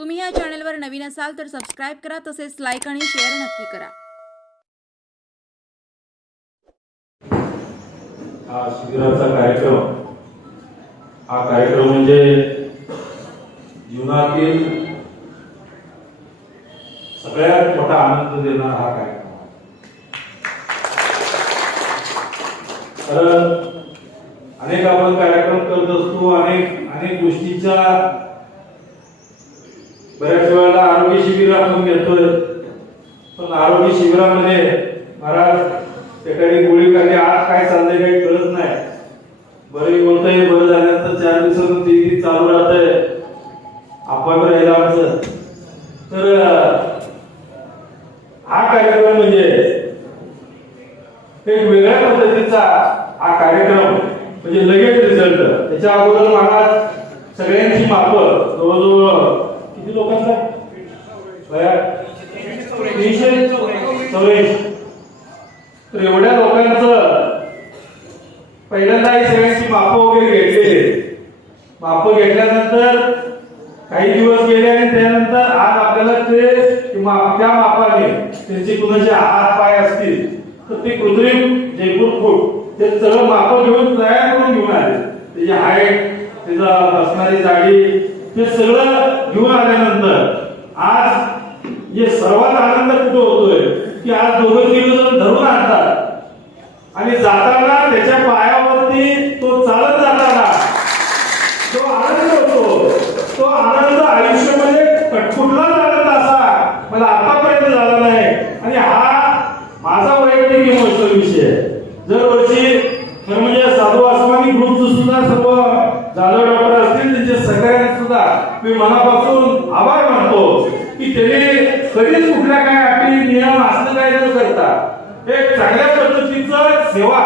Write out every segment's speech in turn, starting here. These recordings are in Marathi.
तुम्ही या चॅनलवर नवीन असाल तर सबस्क्राईब करा तसेच लाईक आणि शेअर नक्की करा. हा शिबिराचा कार्यक्रम. हा कार्यक्रम म्हणजे जीवनातील सगळ्यात मोठा आनंद देणारा हा कार्यक्रम कारण अनेक आपण कार्यक्रम करत असतो अनेक अनेक गोष्टीच्या बऱ्याच वेळेला आरोग्य शिबिर आपण घेतोय. पण आरोग्य शिबिरामध्ये महाराज एखादी गोळी खाली आज काय चाललंय काही कळत नाही. बरे होतंय बरं झाल्यानंतर चार दिवसातून तीन दिवस चालू राहतंय. आपण राहिला आमचं. तर हा कार्यक्रम म्हणजे एक वेगळ्या पद्धतीचा हा कार्यक्रम म्हणजे लगेच रिझल्ट त्याच्या अगोदर महाराज सगळ्यांची मापं जवळजवळ किती लोकांचा तीनशे चौऱ्याऐंशी. तर एवढ्या लोकांचं पहिल्यांदा ही सगळ्यांची माप वगैरे घेतलेले माप घेतल्यानंतर काही दिवस गेले आणि त्यानंतर आज आपल्याला ते त्या मापाने त्यांचे कुणाचे हात पाय असतील तर ते कृत्रिम जयपूर फूट ते सगळं माप घेऊन तयार करून घेऊन आले. त्याची हाईट त्याचा असणारी जाडी ते सगळं घेऊन आल्यानंतर आज जे सर्वात आनंद कुठं होतोय की आज दोघं तिघ जण धरून आणतात. आणि जाताना त्याच्या पायावरती तो चालत जाताना जो आनंद होतो तो आनंद आयुष्यामध्ये कटकुटला आनंद असा मला आतापर्यंत झाला नाही आणि हा माझा वैयक्तिक इमोशनल विषय आहे. दरवर्षी खरं म्हणजे साधू आसमानी ग्रुपचं सुद्धा सर्व जाधव डॉक्टर असतील त्यांचे सगळ्यांचे सुद्धा मी मनापासून आभार मानतो की त्यांनी कधीच कुठल्या काय आपली नियम असं काय न करता एक चांगल्या पद्धतीचं सेवा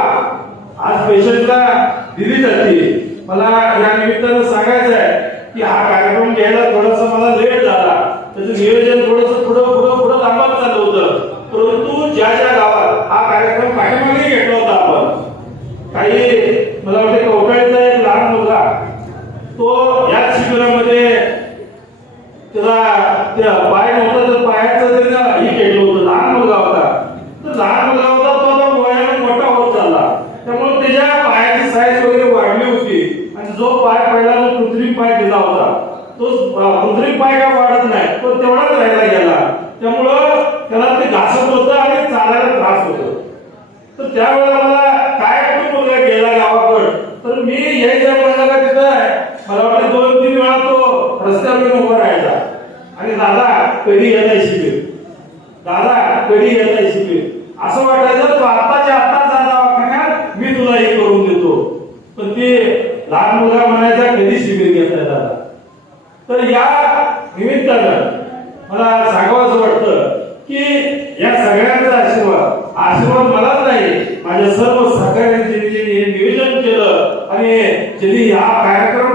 आज पेशंटला दिली जाते. मला या निमित्तानं सांगायचं आहे की हा कार्यक्रम घ्यायला थोडासा मला लेट झाला. त्याचं नियोजन थोडस पुढं पुढं पुढं लांबत चाललं होतं. परंतु ज्या ज्या गावात हा कार्यक्रम पाठीमागे घेतला होता आपण काही मला वाटतं कवटाळीचा एक लहान मुलगा तो याच शिबिरामध्ये त्याला त्या पाय नव्हता तर पायाचं त्यानं हे केलं होतं लहान मुलगा होता. तर लहान मुलगा होता तो आता वयाने मोठा होत चालला. त्यामुळे त्याच्या पायाची साईज वगैरे वाढली होती. आणि जो पाय पहिला जो कृत्रिम पाय दिला होता. तो कृत्रिम पाय काय वाढत नाही तो तेवढाच राहिला गेला. त्यामुळं त्याला ते घासत होतं आणि चालायला त्रास होतो. तर त्यावेळेला मला काय कुठं मुलगा गेला गावाकड तर मी यायच्या म्हणला तिथं आहे मला वाटतं दोन तीन वेळा तो रस्त्यावर येऊन उभा राहायचा आणि दादा कधी येत आहे शिबिर? दादा कधी येत आहे शिबिर? असं वाटायचं तू आत्ताच्या आत्ताच दादा दवाखान्यात मी तुला हे करून देतो. पण ते लहान मुलगा म्हणायचा कधी शिबिर घेत आहे दादा? तर या निमित्तानं मला सांगावं वाटतं की या सगळ्यांचा आशीर्वाद आशीर्वाद मलाच नाही माझ्या सर्व सहकार्यांचे हे नियोजन केलं आणि ज्यांनी हा कार्यक्रम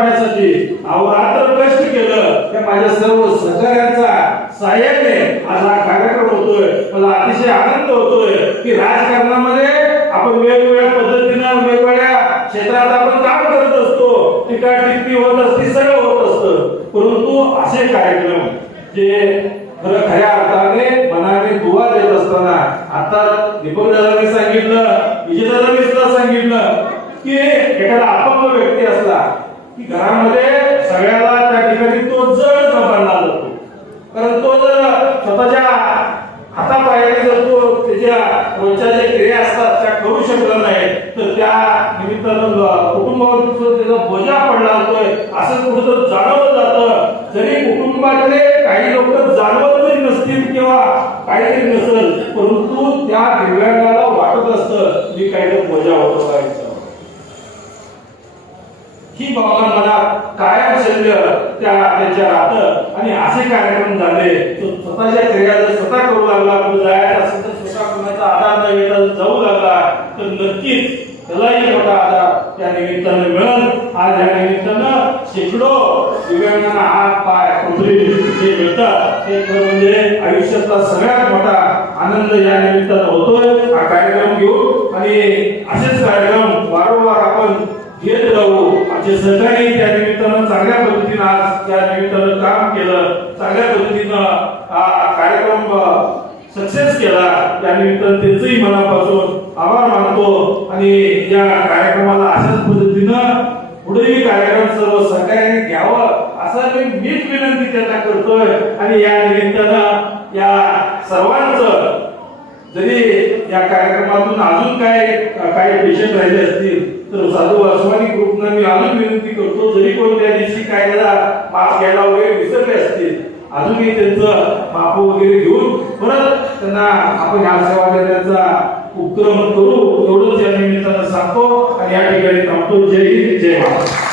पाडण्यासाठी अहोरात्र कष्ट केलं. त्या माझ्या सर्व सहकाऱ्यांचा सहाय्याने आज हा कार्यक्रम होतोय. मला अतिशय आनंद होतोय की राजकारणामध्ये आपण वेगवेगळ्या पद्धतीनं वेगवेगळ्या क्षेत्रात आपण काम करत असतो. टीका टिप्पणी होत असते सगळं होत असतं. परंतु असे कार्यक्रम जे खरं खऱ्या अर्थाने मनाने दुवा देत असताना आता दीपक दादाने सांगितलं विजयदादाने सुद्धा सांगितलं की एखादा अपंग की घरामध्ये सगळ्याला त्या ठिकाणी तो जड समजला जातो कारण तो जर स्वतःच्या हातापायाने जर तो त्याच्या रोजच्या ज्या क्रिया असतात त्या करू शकला नाही तर त्या निमित्तानं कुटुंबावर त्याचा बोजा पडला जातोय असं कुठं जाणवलं जातं. जरी कुटुंबातले काही लोक जाणवत जरी नसतील किंवा काहीतरी नसेल परंतु त्या दिव्यांगाला वाटत असतं मी काही बोजा होतो का ही भावना मला कायम शल्य त्या त्यांच्या राहतं. आणि असे कार्यक्रम झाले. तो स्वतःच्या क्रिया स्वतः करू लागला. तो जायचा असेल तर स्वतः कोणाचा आधार न घेता जाऊ लागला. तर नक्कीच त्यालाही मोठा आधार त्या निमित्तानं मिळत आज या निमित्तानं शेकडो दिव्यांगांना हात पाय कृत्रिम जे मिळतात ते खरं म्हणजे आयुष्यातला सगळ्यात मोठा काम केलं चांगल्या पद्धतीनं हा कार्यक्रम सक्सेस केला. त्या त्यांचंही मनापासून आभार मानतो. आणि या कार्यक्रमाला अशाच पद्धतीनं पुढेही कार्यक्रम सर्व सहकार्याने घ्यावं असं मी मीच विनंती त्यांना करतोय. आणि या निमित्तानं या सर्वांचं जरी या कार्यक्रमातून अजून काय काही पेशंट राहिले असतील तर साधू वासवानी ग्रुपनं मी अजून विनंती करतो जरी कोण त्या दिवशी काय माफ घ्यायला वगैरे विसरले असतील अजूनही त्यांचं माप वगैरे घेऊन परत त्यांना आपण ह्या सेवा देण्याचा उपक्रम करू एवढंच या निमित्तानं सांगतो आणि या ठिकाणी थांबतो. जय हिंद जय महाराष्ट्र.